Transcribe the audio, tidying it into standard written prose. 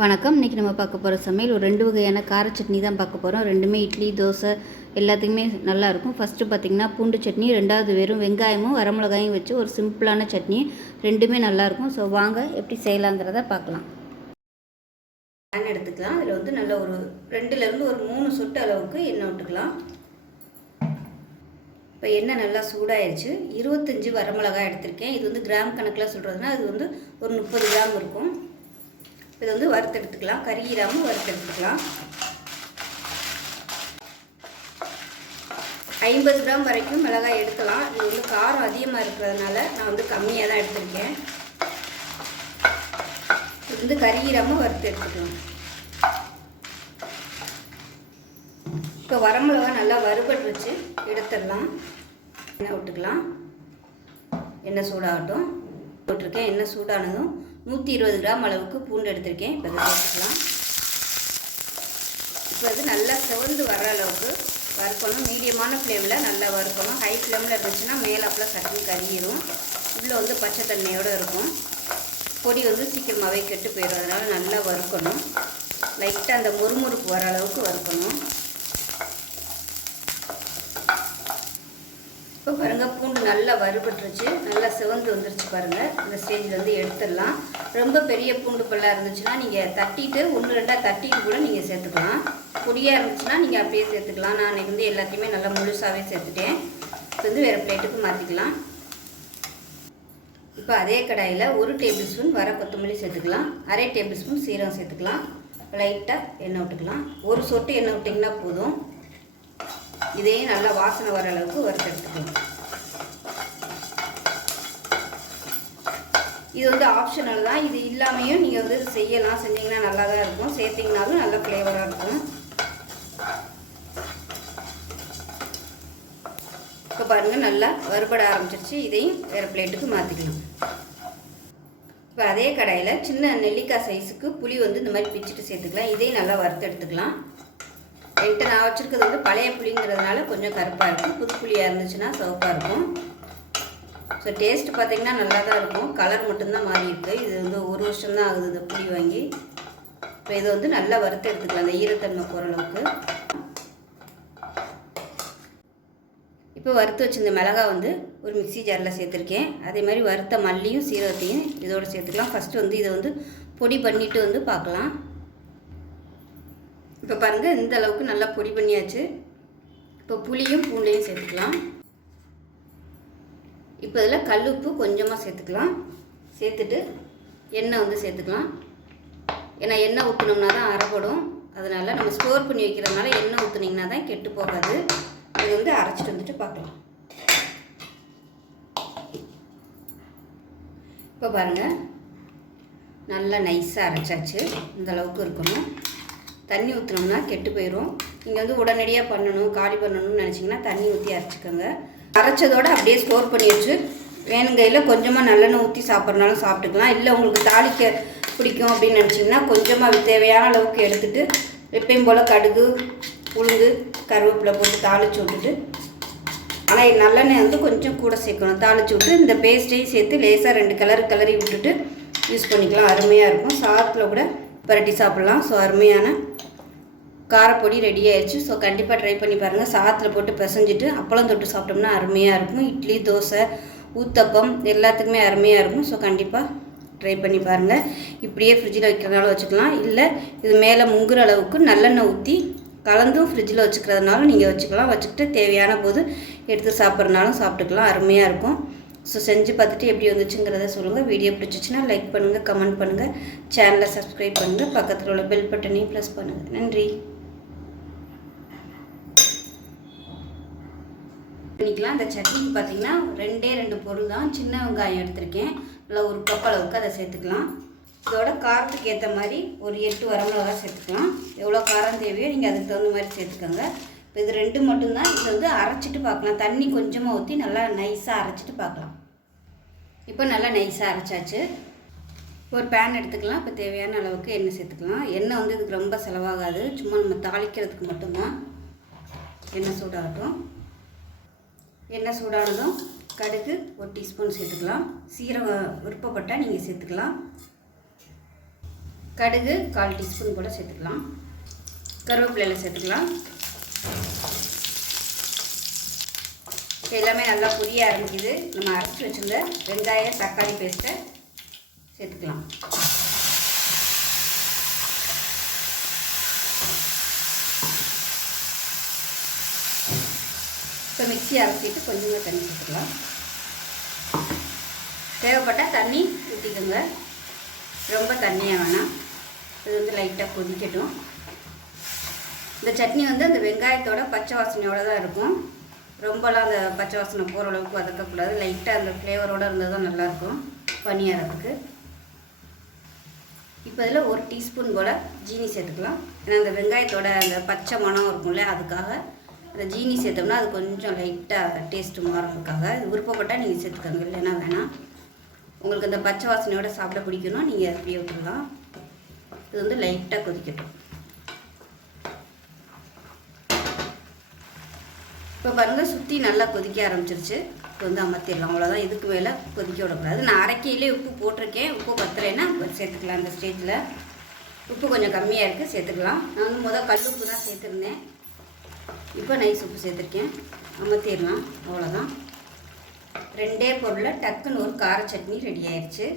வணக்கம். இன்றைக்கி நம்ம பார்க்க போகிற சமையல் ஒரு 2 வகையான கார சட்னி தான் பார்க்க போகிறோம். ரெண்டுமே இட்லி, தோசை எல்லாத்துக்குமே நல்லாயிருக்கும். ஃபஸ்ட்டு பார்த்திங்கன்னா பூண்டு சட்னி, ரெண்டாவது வெறும் வெங்காயமும் வரமிளகாயும் வச்சு ஒரு சிம்பிளான சட்னி. ரெண்டுமே நல்லாயிருக்கும். ஸோ வாங்க எப்படி செய்யலாங்கிறத பார்க்கலாம். பேன் எடுத்துக்கலாம். அதில் வந்து நல்ல ஒரு 2லேருந்து ஒரு 3 சொட்டு அளவுக்கு எண்ணெய் விட்டுக்கலாம். இப்போ எண்ணெய் நல்லா சூடாகிடுச்சு. 25 வரமிளகாய் எடுத்திருக்கேன். இது வந்து கிராம் கணக்கில் சொல்கிறதுனா அது வந்து ஒரு 30 கிராம் இருக்கும். இது வந்து வறுத்து எடுத்துக்கலாம். கறியிடாமல் வறுத்து எடுத்துக்கலாம். 50 கிராம் வரைக்கும் மிளகாய் எடுக்கலாம். இது வந்து காரம் அதிகமாக இருக்கிறதுனால நான் வந்து கம்மியாக தான் எடுத்திருக்கேன். இது வந்து கறியிடாமல் வறுத்து எடுத்துக்கலாம். இப்போ வரமிளகாய் நல்லா வறுபட்டு வச்சு எடுத்துடலாம். எண்ணெய் விட்டுக்கலாம். எண்ணெய் சூடாகட்டும். போட்டிருக்கேன். எண்ணெய் சூடானதும் 120 கிராம் அளவுக்கு பூண்டு எடுத்திருக்கேன். இப்போ அதை சேர்த்துக்கலாம். இப்போ அது நல்லா செவந்து வர அளவுக்கு வறுக்கணும். மீடியமான ஃப்ளேமில் நல்லா வறுக்கணும். ஹை ஃப்ளேமில் இருந்துச்சுன்னா மேலாப்பில் சட்னி கறியிடும். உள்ளே வந்து பச்சை தண்ணியோடு இருக்கும். பொடி வந்து சீக்கிரமாகவே கெட்டு போயிடும். அதனால் நல்லா வறுக்கணும். லைட்டாக அந்த முறுமுறுப்பு வர அளவுக்கு வறுக்கணும். இப்போ பாருங்கள், பூண்டு நல்லா வறுபட்டுருச்சு. நல்லா சிவந்து வந்துருச்சு பாருங்கள். இந்த ஸ்டேஜில் வந்து எடுத்துடலாம். ரொம்ப பெரிய பூண்டு பல்லாக இருந்துச்சுன்னா நீங்கள் தட்டிட்டு 1-2 தட்டிட்டு கூட நீங்கள் சேர்த்துக்கலாம். பொடியாக இருந்துச்சுன்னா நீங்கள் அப்படியே சேர்த்துக்கலாம். நான் வந்து எல்லாத்தையுமே நல்லா முழுசாகவே சேர்த்துட்டேன். இப்போ வந்து வேறு பிளேட்டுக்கு மாற்றிக்கலாம். இப்போ அதே கடாயில் 1 டேபிள் ஸ்பூன் வர கொத்தமல்லி சேர்த்துக்கலாம். 1/2 டேபிள் ஸ்பூன் சீரகம் சேர்த்துக்கலாம். லைட்டாக எண்ணெய் விட்டுக்கலாம். ஒரு சொட்டு எண்ணெய் விட்டிங்கன்னா போதும். இதையும் நல்லா வாசனை வர அளவுக்கு வறுத்து எடுத்துக்கலாம். இது வந்து ஆப்ஷனல் தான். இது இல்லாமையும் நீங்கள் வந்து செய்யலாம். செஞ்சிங்கன்னா நல்லா தான் இருக்கும். சேர்த்திங்கனாலும் நல்ல ஃப்ளேவராக இருக்கும். இப்போ பாருங்கள், நல்லா வறுபட ஆரம்பிச்சிருச்சு. இதையும் வேறு பிளேட்டுக்கு மாற்றிக்கலாம். இப்போ அதே கடாயில் சின்ன நெல்லிக்காய் சைஸுக்கு புளி வந்து இந்த மாதிரி பிச்சுட்டு சேர்த்துக்கலாம். இதையும் நல்லா வறுத்து எடுத்துக்கலாம். என்கிட்ட நான் வச்சுருக்கிறது வந்து பழைய புளிங்கிறதுனால கொஞ்சம் கருப்பாக இருக்கும். புது புளியாக இருந்துச்சுன்னா சிவப்பாக இருக்கும். ஸோ டேஸ்ட் பார்த்திங்கன்னா நல்லா தான் இருக்கும். கலர் மட்டும்தான் மாறி இருக்குது. இது வந்து 1 வருஷம் தான் ஆகுது இந்த புளி வாங்கி. இப்போ இதை வந்து நல்லா வறுத்து எடுத்துக்கலாம். அந்த ஈரத்தன்மை போகிற அளவுக்கு. இப்போ வறுத்து வச்சுருந்த மிளகாய் வந்து ஒரு மிக்ஸி ஜாரில் சேர்த்துருக்கேன். அதே மாதிரி வறுத்த மல்லியும் சீரகத்தையும் இதோடு சேர்த்துக்கலாம். ஃபஸ்ட்டு வந்து இதை வந்து பொடி பண்ணிவிட்டு வந்து பார்க்கலாம். இப்போ பாருங்கள், இந்த அளவுக்கு நல்லா பொடி பண்ணியாச்சு. இப்போ புளியும் பூண்டையும் சேர்த்துக்கலாம். இப்போ இதில் கல்லுப்பு கொஞ்சமாக சேர்த்துக்கலாம். சேர்த்துட்டு எண்ணெய் வந்து சேர்த்துக்கலாம். ஏன்னா எண்ணெய் ஊற்றினோம்னா தான் அரைப்படும். அதனால் நம்ம ஸ்டோர் பண்ணி வைக்கிறதுனால எண்ணெய் ஊற்றுனீங்கன்னா தான் கெட்டு போகாது. இது வந்து அரைச்சிட்டு வந்துட்டு பார்க்கலாம். இப்போ பாருங்கள், நல்லா நைஸாக அரைச்சாச்சு. இந்த அளவுக்கு இருக்கணும். தண்ணி ஊற்றினோம்னா கெட்டு போயிடும். நீங்கள் வந்து உடனடியாக பண்ணணும், காலி பண்ணணும்னு நினச்சிங்கன்னா தண்ணி ஊற்றி அரைச்சிக்கோங்க. அரைச்சதோடு அப்படியே ஸ்டோர் பண்ணி வச்சு வேணுங்கையில் கொஞ்சமாக நல்லெண்ணெய் ஊற்றி சாப்பிட்றனாலும் சாப்பிட்டுக்கலாம். இல்லை உங்களுக்கு தாளிக்க பிடிக்கும் அப்படின்னு நினச்சிங்கன்னா கொஞ்சமாக தேவையான அளவுக்கு எடுத்துகிட்டு எப்பயும் போல் கடுகு, உளுந்து, கருவேப்பிலை போட்டு தாளித்து விட்டுட்டு, ஆனால் நல்லெண்ணெய் வந்து கொஞ்சம் கூட சேர்க்கணும். தாளித்து விட்டு இந்த பேஸ்ட்டையும் சேர்த்து லேசாக 2 கிளறி விட்டுட்டு யூஸ் பண்ணிக்கலாம். அருமையாக இருக்கும். சாதத்தில் கூட பரட்டி சாப்பிட்லாம். ஸோ அருமையான காரப்பொடி ரெடி ஆயிடுச்சு. ஸோ கண்டிப்பாக ட்ரை பண்ணி பாருங்கள். சாதத்தில் போட்டு பிசைஞ்சிட்டு அப்பளம் தொட்டு சாப்பிட்டோம்னா அருமையாக இருக்கும். இட்லி, தோசை, ஊத்தப்பம் எல்லாத்துக்குமே அருமையாக இருக்கும். ஸோ கண்டிப்பாக ட்ரை பண்ணி பாருங்கள். இப்படியே ஃப்ரிட்ஜில் வைக்கிறதுனால வச்சுக்கலாம். இல்லை இது மேலே முங்குற அளவுக்கு நல்லெண்ணெய் ஊற்றி கலந்தும் ஃப்ரிட்ஜில் வச்சுக்கிறதுனாலும் நீங்கள் வச்சுக்கலாம். வச்சுக்கிட்டு தேவையான போது எடுத்து சாப்பிட்றதுனாலும் சாப்பிட்டுக்கலாம். அருமையாக இருக்கும். ஸோ செஞ்சு பார்த்துட்டு எப்படி வந்துச்சுங்கிறத சொல்லுங்கள். வீடியோ பிடிச்சிச்சின்னா லைக் பண்ணுங்கள், கமெண்ட் பண்ணுங்கள், சேனலை சப்ஸ்கிரைப் பண்ணுங்கள், பக்கத்தில் உள்ள பெல் பட்டனையும் ப்ரெஸ் பண்ணுங்கள். நன்றி. பண்ணிக்கலாம். இந்த சட்னிக்கு பார்த்திங்கன்னா 2 பொருள் தான். சின்ன வெங்காயம் எடுத்திருக்கேன். நல்லா 1 கப் அளவுக்கு அதை சேர்த்துக்கலாம். இதோட காரத்துக்கு ஏற்ற மாதிரி ஒரு 8 வரமிளகாய் சேர்த்துக்கலாம். எவ்வளோ காரம் தேவையோ நீங்கள் அதுக்கு தகுந்த மாதிரி சேர்த்துக்கோங்க. இப்போ இது 2 மட்டும்தான். இது வந்து அரைச்சிட்டு பார்க்கலாம். தண்ணி கொஞ்சமாக ஊற்றி நல்லா நைஸாக அரைச்சிட்டு பார்க்கலாம். இப்போ நல்லா நைஸாக அரைச்சாச்சு. ஒரு பேன் எடுத்துக்கலாம். இப்போ தேவையான அளவுக்கு எண்ணெய் சேர்த்துக்கலாம். எண்ணெய் வந்து இதுக்கு ரொம்ப செலவாகாது. சும்மா நம்ம தாளிக்கிறதுக்கு மட்டும்தான். எண்ணெய் சூடாகட்டும். எண்ணெய் சூடானதும் கடுகு 1 டீஸ்பூன் சேர்த்துக்கலாம். சீரகம் விருப்பப்பட்டால் நீங்கள் சேர்த்துக்கலாம். கடுகு 1/4 டீஸ்பூன் கூட சேர்த்துக்கலாம். கருவேப்பிலையில் சேர்த்துக்கலாம். எல்லாமே நல்லா புரிய ஆரம்பிக்குது. நம்ம அரைச்சி வச்சுருந்த வெங்காய தக்காளி பேஸ்ட்டை சேர்த்துக்கலாம். இப்போ மிக்ஸி அரைச்சிட்டு கொஞ்சமாக தண்ணி சேர்த்துக்கலாம். தேவைப்பட்டால் தண்ணி ஊற்றிக்கோங்க, ரொம்ப தண்ணியாக வேணாம். இது லைட்டாக கொதிக்கட்டும். இந்த சட்னி அந்த வெங்காயத்தோட பச்சை வாசனையோடு தான் இருக்கும். ரொம்பலாம் அந்த பச்சை வாசனை போகிற அளவுக்கு வதக்கக்கூடாது. லைட்டாக அந்த ஃப்ளேவரோடு இருந்தால் தான் நல்லாயிருக்கும் பணியாரத்துக்கு. இப்போ இதில் 1 டீஸ்பூன் போல் ஜீனி சேர்த்துக்கலாம். ஏன்னா அந்த வெங்காயத்தோட அந்த பச்சை மணம் இருக்கும்ல, அதுக்காக அந்த ஜீனி சேர்த்தோம்னா அது கொஞ்சம் லைட்டாக டேஸ்ட்டு மாறுறதுக்காக. இது விருப்பப்பட்டால் நீங்கள் சேர்த்துக்கோங்க, இல்லைன்னா வேணாம். உங்களுக்கு அந்த பச்சை வாசனையோட சாப்பிட பிடிக்கணும், நீங்கள் அப்படியே விட்டுடலாம். இது லைட்டாக கொதிக்கட்டும். இப்போ பாருங்கள், சுற்றி நல்லா கொதிக்க ஆரம்பிச்சிருச்சு. இப்போ அமர்த்திடலாம், அவ்வளோதான். இதுக்கு மேலே கொதிக்க விடக்கூடாது. நான் அரைக்கையிலே உப்பு போட்டிருக்கேன். உப்பு பத்தலைன்னா சேர்த்துக்கலாம். அந்த ஸ்டேஜில் உப்பு கொஞ்சம் கம்மியாக இருக்குது, சேர்த்துக்கலாம். நான் முதல் கல் உப்பு தான் சேர்த்துருந்தேன், இப்போ நைஸ் உப்பு சேர்த்துருக்கேன். அமர்த்திடலாம், அவ்வளோதான். 2 பொருளில் டக்குன்னு ஒரு கார சட்னி ரெடி ஆயிடுச்சு.